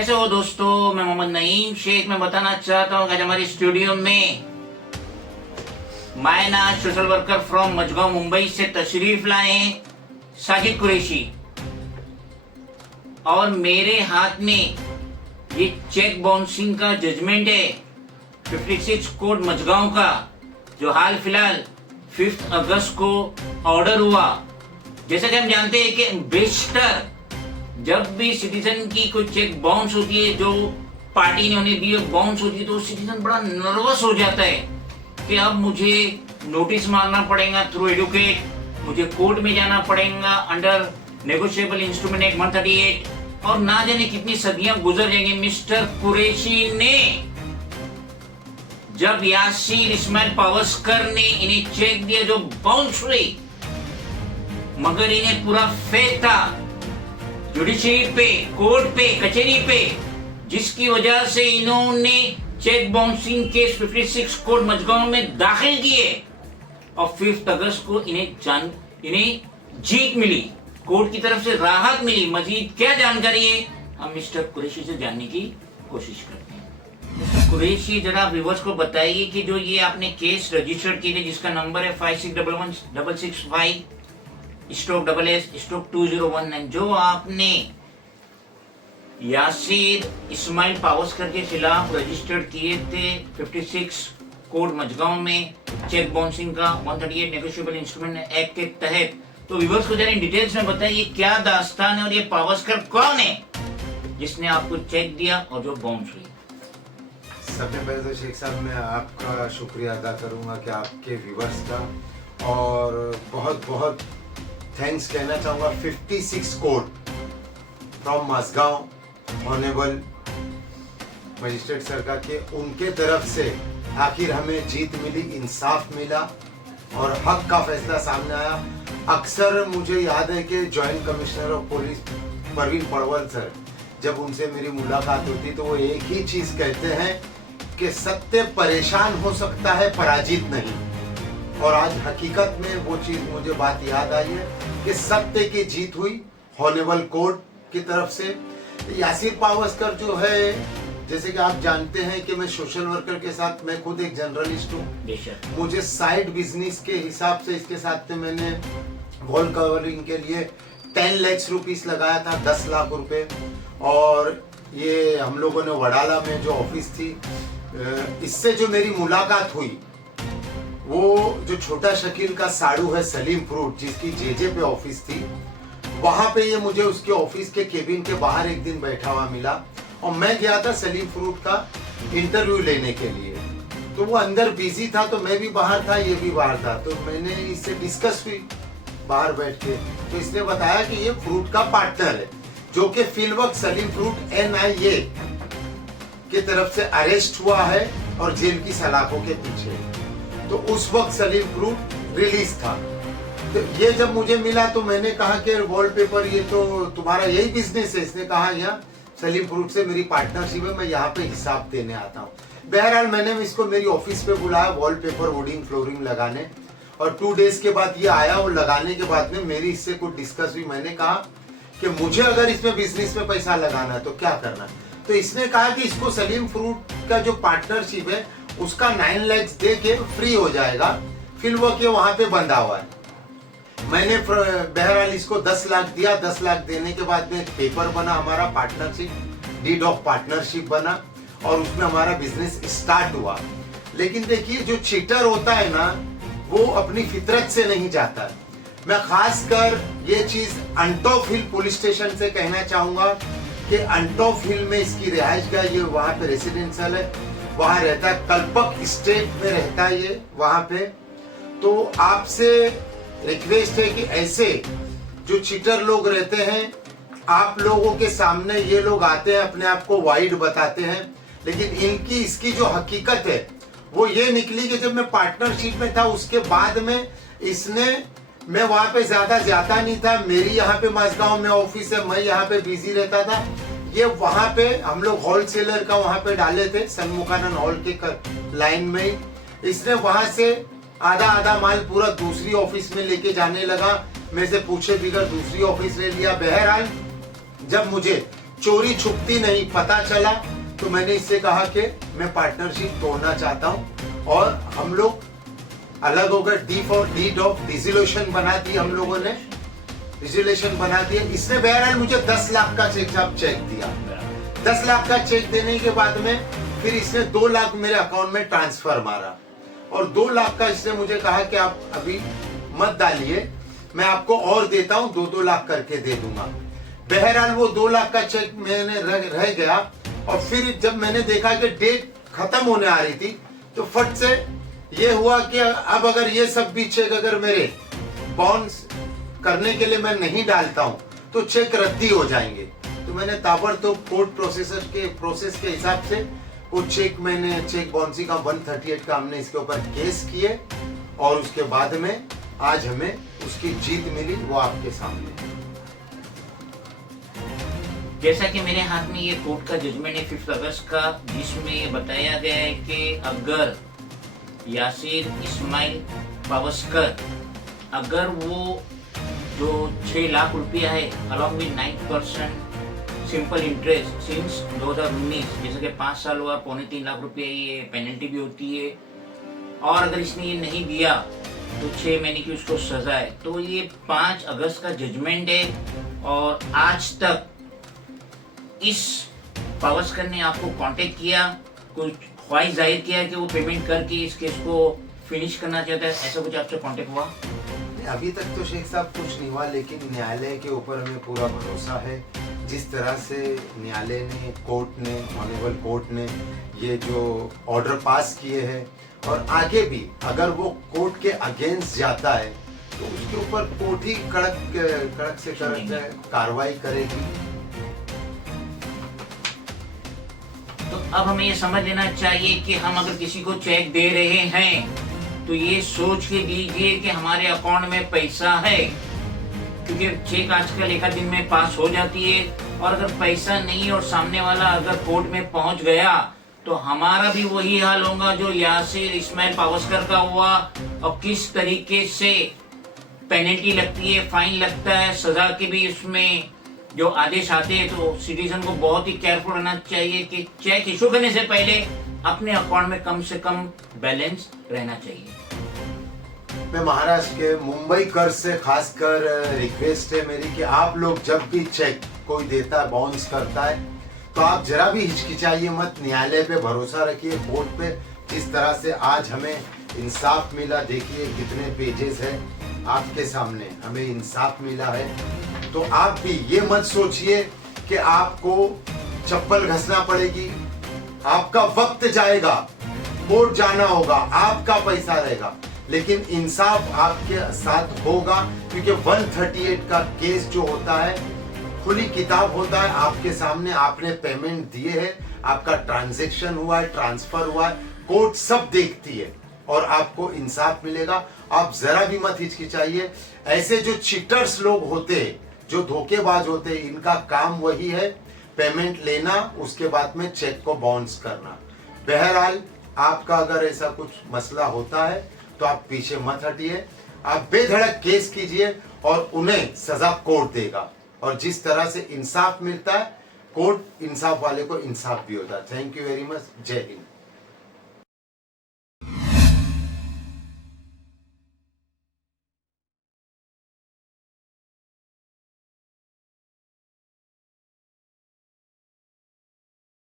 कैसे हो दोस्तों, मैं मोहम्मद नईम शेख। मैं बताना चाहता हूँ कि हमारे स्टूडियो में मायना social worker from Mazgaon Mumbai से तशरीफ लाए हैं साजिद कुरैशी, और मेरे हाथ में ये चेक बाउंसिंग का जजमेंट है 56 कोड मजगांव का, जो हाल फिलहाल 5 अगस्त को ऑर्डर हुआ। जैसा कि हम जानते हैं कि बेशतर जब भी सिटीजन की कोई चेक बाउंस होती है, जो पार्टी ने उन्हें दी बाउंस होती है, तो सिटीजन बड़ा नर्वस हो जाता है कि अब मुझे नोटिस मारना पड़ेगा थ्रू एडवोकेट, मुझे कोर्ट में जाना पड़ेगा अंडर नेगोशिएबल इंस्ट्रूमेंट एक्ट 138, और ना जाने कितनी सदियां गुजर जाएंगी। मिस्टर कुरैशी ने जब यासीर इस्माइल पावस्कर ने इन्हें चेक दिया जो बाउंस हुई, मगर इन्हें पूरा फेक था जुडिशरी पे, कोर्ट पे, कचहरी पे, जिसकी वजह से इन्होंने cheque bouncing case 56 court Mazgaon में दाखिल किए, और 5 अगस्त को इन्हें जीत मिली, कोर्ट की तरफ से राहत मिली। मजीद क्या जानकारी है हम मिस्टर कुरैशी से जानने की कोशिश करते हैं। मिस्टर कुरैशी, जरा व्यूअर्स को बताइए कि जो ये आपने केस रजिस्टर्ड किए थे, जिसका नंबर है 5611-665/2019, जो आपने यासीर इस्माइल पावस्कर के खिलाफ रजिस्टर्ड किए थे 56 कोर्ट मजगांव में चेक बाउंसिंग का 138 नेगोशिएबल इंस्ट्रूमेंट एक्ट के तहत, तो व्यूअर्स को जरा इन डिटेल्स में बताइए क्या दास्तान है और ये पावस्कर कौन है जिसने आपको चेक दिया और जो बाउंस हुई। सबसे पहले तो शेख साहब मैं आपका शुक्रिया अदा करूंगा कि आपके व्यूअर्स का, और बहुत बहुत थैंक्स कहना चाहूँगा 56 court from Mazgaon honourable magistrate सरकार के, उनके तरफ से आखिर हमें जीत मिली, इंसाफ मिला और हक का फैसला सामने आया। अक्सर मुझे याद है कि joint commissioner of police Parveen Padwal sir, जब उनसे मेरी मुलाकात होती तो वो एक ही चीज़ कहते हैं कि सत्य परेशान हो सकता है, पराजित नहीं। और आज हकीकत में वो चीज़ मुझे बात याद आई है कि सत्य की जीत हुई हॉनेबल कोर्ट की तरफ से। यासीर पावस्कर जो है, जैसे कि आप जानते हैं कि मैं सोशल वर्कर के साथ, मैं खुद एक जर्नलिस्ट हूँ, मुझे साइड बिजनेस के हिसाब से इसके साथ में मैंने वॉल कवरिंग के लिए 10 लाख रुपीस लगाया था, 10 लाख रुपए। और ये हम लोगों ने वडाला में जो ऑफिस थी, इससे जो मेरी मुलाकात हुई, वो जो छोटा शकील का साड़ू है सलीम फ्रूट, जिसकी जेजे पे ऑफिस थी, वहां पे ये मुझे उसके ऑफिस के केबिन के बाहर एक दिन बैठा हुआ मिला, और मैं गया था सलीम फ्रूट का इंटरव्यू लेने के लिए। तो वो अंदर बिजी था, तो मैं भी बाहर था, ये भी बाहर था, तो मैंने इससे डिस्कस हुई बाहर बैठ के। तो इसने बताया कि ये फ्रूट का पार्टनर है, जो कि फिलवक्त सलीम फ्रूट NIA की तरफ से अरेस्ट हुआ है और जेल की सलाखों के पीछे। तो उस वक्त सलीम फ्रूट रिलीज था। तो ये जब मुझे मिला तो मैंने कहा कि वॉलपेपर, ये तो तुम्हारा यही बिजनेस है। इसने कहा यहाँ सलीम फ्रूट से मेरी पार्टनरशिप है, मैं यहाँ पे हिसाब देने आता हूँ। बहरहाल मैंने इसको मेरी ऑफिस पे बुलाया वॉलपेपर वुडिंग फ्लोरिंग लगाने, और 2 डेज के बाद ये आया, और लगाने के बाद में मेरी इससे कुछ डिस्कस हुई। मैंने कहा कि मुझे अगर इसमें बिजनेस में पैसा लगाना है तो क्या करना। तो इसने कहा कि इसको सलीम फ्रूट का जो पार्टनरशिप है उसका 9 लाख दे के फ्री हो जाएगा, फिर वो के वहां पे बंधा हुआ है। मैंने बहरहाल इसको 10 लाख दिया। 10 लाख देने के बाद में एक पेपर बना हमारा पार्टनरशिप, डीड ऑफ पार्टनरशिप बना, और उसमें हमारा बिजनेस स्टार्ट हुआ। लेकिन देखिए, जो चीटर होता है ना, वो अपनी फितरत से नहीं जाता। मैं खासकर ये चीज अंटॉफ हिल पुलिस स्टेशन से कहना चाहूंगा कि अंटॉफ हिल में इसकी रिहाइशगाह, ये वहां पे रेसिडेंशियल है, वहां रहता है, कल्पक स्टेट में रहता है ये वहां पे। तो आपसे रिक्वेस्ट है कि ऐसे जो चीटर लोग रहते हैं, आप लोगों के सामने ये लोग आते हैं, अपने आप को वाइड बताते हैं, लेकिन इसकी जो हकीकत है वो ये निकली कि जब मैं पार्टनरशिप में था उसके बाद में मैं वहां पे ज्यादा जाता नहीं था। मेरी यहाँ पे मजगांव में ऑफिस है, मैं यहाँ पे बिजी रहता था। ये वहां पे हम लोग होलसेलर का वहां पे डाले थे, सन्मुखानंद हॉल के लाइन में। इसने वहां से आधा माल पूरा दूसरी ऑफिस में लेके जाने लगा। मेरे से पूछे बिगड़ दूसरी ऑफिस ले लिया। बहरहाल जब मुझे चोरी छुपती नहीं, पता चला तो मैंने इससे कहा कि मैं पार्टनरशिप तोड़ना चाहता हूं और हम लोग अलग हो गए। D for deed of dissolution बना दी हम लोगों ने, डिसोल्यूशन बना दिया। इसने बहरहाल मुझे 10 लाख का चेक दिया। 10 लाख का चेक देने के बाद में फिर इसने 2 लाख मेरे अकाउंट में ट्रांसफर मारा और 2 लाख का इसने मुझे कहा कि आप अभी मत डालिए, मैं आपको और देता हूं, 2-2 लाख करके दे दूंगा। बहरहाल वो 2 लाख का चेक मैंने रह गया और फिर जब मैंने देखा कि डेट खत्म होने आ रही थी तो फट से ये हुआ कि अब अगर ये सब भी चेक अगर मेरे बाउंस करने के लिए मैं नहीं डालता हूं तो चेक रद्दी हो जाएंगे। तो मैंने ताबड़तोड़ कोर्ट प्रोसेस के हिसाब से वो चेक बाउंसी का 138 का हमने इसके ऊपर केस किए और उसके बाद में आज हमें उसकी जीत मिली, वो आपके सामने है। जैसा कि मेरे हाथ में ये कोर्ट का जजमेंट है 5 अगस्त का, जिसमें ये बताया गया है कि अगर यासिर इस्माइल पावस्कर अगर वो जो 6 लाख रुपया है along with 9% simple interest since 2019, जैसे कि 5 साल हुआ, 3.25 लाख रुपया ये पेनल्टी भी होती है, और अगर इसने ये नहीं दिया तो 6 महीने की उसको सजा है। तो ये 5 अगस्त का जजमेंट है और आज तक इस पावस्कर ने आपको कांटेक्ट किया, कुछ ख्वाहिश जाहिर किया कि वो पेमेंट करके इस केस को फिनिश करना चाहता है, ऐसा कुछ आपसे कांटेक्ट हुआ? अभी तक तो शेख साहब कुछ नहीं हुआ, लेकिन न्यायालय के ऊपर हमें पूरा भरोसा है। जिस तरह से न्यायालय ने, ऑनरेबल कोर्ट ने ये जो ऑर्डर पास किए हैं और आगे भी अगर वो कोर्ट के अगेंस्ट जाता है तो उसके ऊपर कोर्ट ही कड़क से कड़क कार्रवाई करेगी। तो अब हमें ये समझ लेना चाहिए कि हम अगर किसी को चेक दे रहे हैं तो ये सोच के दीजिए कि हमारे अकाउंट में पैसा है, क्योंकि चेक आजकल एक दिन में पास हो जाती है, और अगर पैसा नहीं और सामने वाला अगर कोर्ट में पहुंच गया तो हमारा भी वही हाल होगा जो यासिर इस्माइल पावस्कर का हुआ। और किस तरीके से पेनल्टी लगती है, फाइन लगता है, सजा के भी उसमें जो आदेश आते हैं, तो सिटीजन को बहुत ही केयरफुल रहना चाहिए कि चेक इशू करने से पहले अपने अकाउंट में कम से कम बैलेंस रहना चाहिए। मैं महाराष्ट्र के मुंबई कर्ज से खासकर रिक्वेस्ट है मेरी कि आप लोग जब भी चेक कोई देता है, बाउंस करता है, तो आप जरा भी हिचकिचाइए मत, न्यायालय पे भरोसा रखिए, कोर्ट पे। जिस तरह से आज हमें इंसाफ मिला, देखिए कितने पेजेस है आपके सामने, हमें इंसाफ मिला है। तो आप भी ये मत सोचिए कि आपको चप्पल घसना पड़ेगी, आपका वक्त जाएगा, कोर्ट जाना होगा, आपका पैसा रहेगा, लेकिन इंसाफ आपके साथ होगा, क्योंकि 138 का केस जो होता है खुली किताब होता है आपके सामने। आपने पेमेंट दिए है, आपका ट्रांजैक्शन हुआ है, ट्रांसफर हुआ है, कोर्ट सब देखती है और आपको इंसाफ मिलेगा। आप जरा भी मत हिचकिचाइए। ऐसे जो चीटर्स लोग होते हैं, जो धोखेबाज होते हैं, इनका काम वही है पेमेंट लेना, उसके बाद में चेक को बाउंस करना। बहरहाल आपका अगर ऐसा कुछ मसला होता है तो आप पीछे मत हटिए, आप बेधड़क केस कीजिए और उन्हें सजा कोर्ट देगा। और जिस तरह से इंसाफ मिलता है, कोर्ट इंसाफ वाले को इंसाफ भी होता है। Thank you very much. जय हिंद।